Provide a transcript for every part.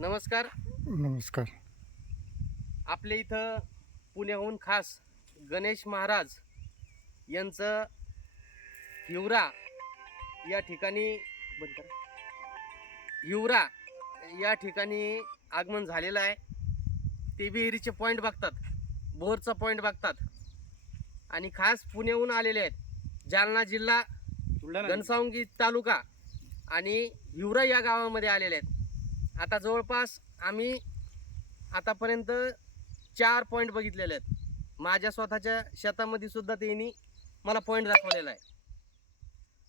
नमस्कार. नमस्कार. आपल्या इथं पुण्याहून खास गणेश महाराज यांचं हिवरा या ठिकाणी हिवरा या ठिकाणी आगमन झालेलं आहे. ते विहिरीचे पॉईंट बघतात, बोरचा पॉईंट बघतात आणि खास पुण्याहून आलेले आहेत. जालना जिल्हा, घनसावंगी तालुका आणि हिवरा या गावामध्ये आलेले आहेत. आता जवळपास आम्ही आतापर्यंत 4 पॉईंट बघितलेले आहेत. माझ्या स्वतःच्या शेतामध्ये सुद्धा त्यांनी मला पॉईंट दाखवलेला आहे.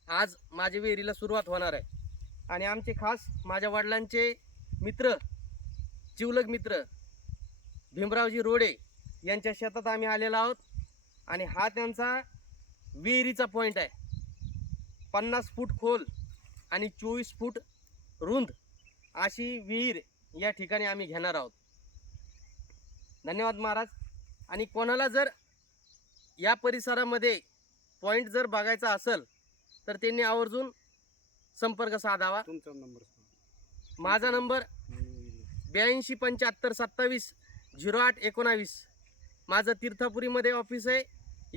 आज माझ्या विहिरीला सुरुवात होणार आहे आणि आमचे खास माझ्या वडिलांचे मित्र, जिवलग मित्र भीमरावजी रोडे यांच्या शेतात आम्ही आलेलो आहोत आणि हा त्यांचा विहिरीचा पॉईंट आहे. 50 फूट खोल आणि 24 फूट रुंद अशी विहीर या ठिकाणी आम्ही घेणार आहोत. धन्यवाद महाराज. आणि कोणाला जर या परिसरामध्ये पॉईंट जर बघायचा असेल तर त्यांनी आवर्जून संपर्क साधावा. तुमचा नंबर? माझा नंबर 8275270819. माझं तीर्थपुरीमध्ये ऑफिस आहे,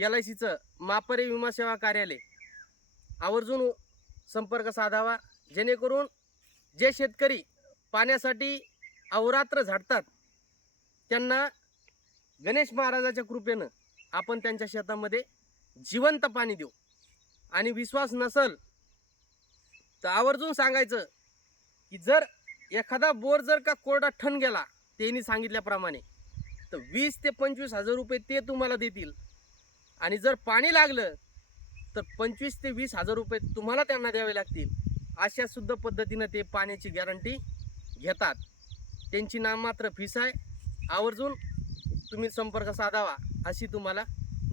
LICचं मापरे विमा सेवा कार्यालय. आवर्जून संपर्क साधावा, जेणेकरून जे शेतकरी पाण्यासाठी अहोरात्र झटतात त्यांना गणेश महाराजाच्या कृपेनं आपण त्यांच्या शेतामध्ये जिवंत पाणी देऊ. आणि विश्वास नसेल तर आवर्जून सांगायचं की जर एखादा बोर जर का कोरडा ठण गेला त्यांनी सांगितल्याप्रमाणे तर 20 ते 25 हजार रुपये ते तुम्हाला देतील. आणि जर पाणी लागलं तर 25 ते 20 हजार रुपये तुम्हाला त्यांना द्यावे लागतील. अशा सुद्धा पद्धतीनं ते पाण्याची गॅरंटी घेतात. त्यांची नाममात्र फीस आहे. आवर्जून तुम्ही संपर्क साधावा अशी तुम्हाला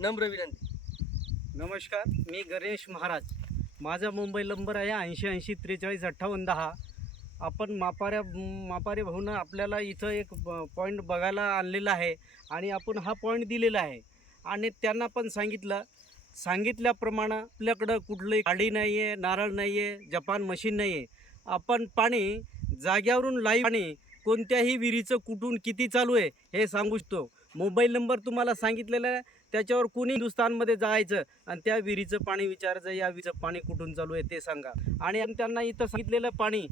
नम्र विनंती. नमस्कार, मी गणेश महाराज. माझा मोबाईल नंबर आहे 8080435810. आपण मापारे भाऊन आपल्याला इथं एक पॉईंट बघायला आणलेला आहे आणि आपण हा पॉईंट दिलेला आहे आणि त्यांना पण सांगितल्याप्रमाणे आपल्याकडं कुठलंही गाडी नाही आहे, नारळ नाही आहे, जपान मशीन नाही आहे. आपण पाणी जाग्यावरून लाईव्ह पाणी कोणत्याही विहिरीचं कुठून किती चालू आहे हे सांगू शकतो. मोबाईल नंबर तुम्हाला सांगितलेला आहे, त्याच्यावर कुणी हिंदुस्थानमध्ये जायचं आणि त्या विहिरीचं पाणी विचारायचं, या विहिरीचं पाणी कुठून चालू आहे ते सांगा. आणि त्यांना इथं सांगितलेलं पाणी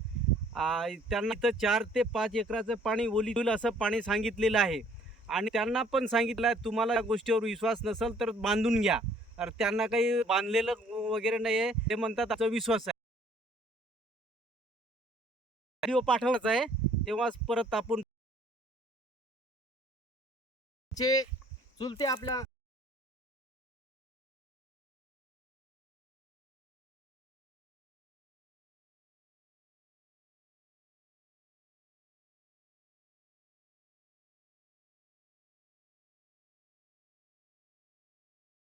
त्यांना इथं 4 ते 5 एकराचं पाणी ओली होईल असं पाणी सांगितलेलं आहे. आणि त्यांना पण सांगितलं आहे तुम्हाला या गोष्टीवर विश्वास नसेल तर बांधून घ्या. तर त्यांना काही बांधलेलं वगैरे नाही आहे, ते म्हणतात त्याचा विश्वास आहे. व्हिडिओ पाठवायचा आहे तेव्हाच परत आपण जे चुलते आपल्या